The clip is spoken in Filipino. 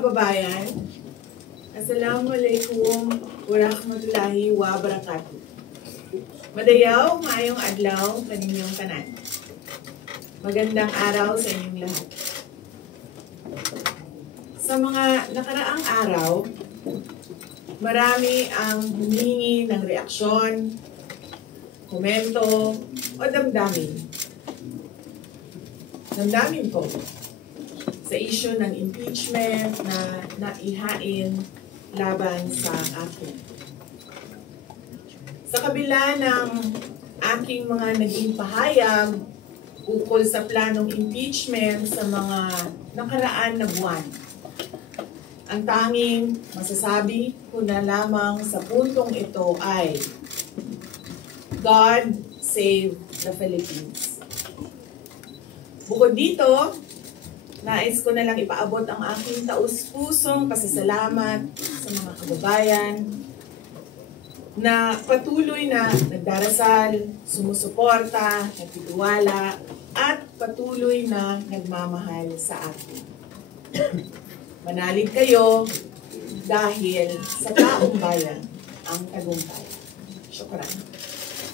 kababayan, Assalamualaikum warahmatullahi wabarakatuh. Madayaw, maayong adlaw kaninyong tanan. Magandang araw sa inyong lahat. Sa mga nakaraang araw, marami ang humingi ng reaksyon, komento, o damdamin. Damdamin ko sa issue ng impeachment na naihain laban sa akin. Sa kabila ng aking mga naging pahayag ukol sa planong impeachment sa mga nakaraan na buwan, ang tanging masasabi ko na lamang sa puntong ito ay God save the Philippines. Bukod dito, nais ko na lang ipaabot ang aking taus-pusong pasasalamat sa mga kababayan na patuloy na nagdarasal, sumusuporta, nagtitiwala, at patuloy na nagmamahal sa atin. Manalig kayo dahil sa taong bayan ang tagumpay. Syukran.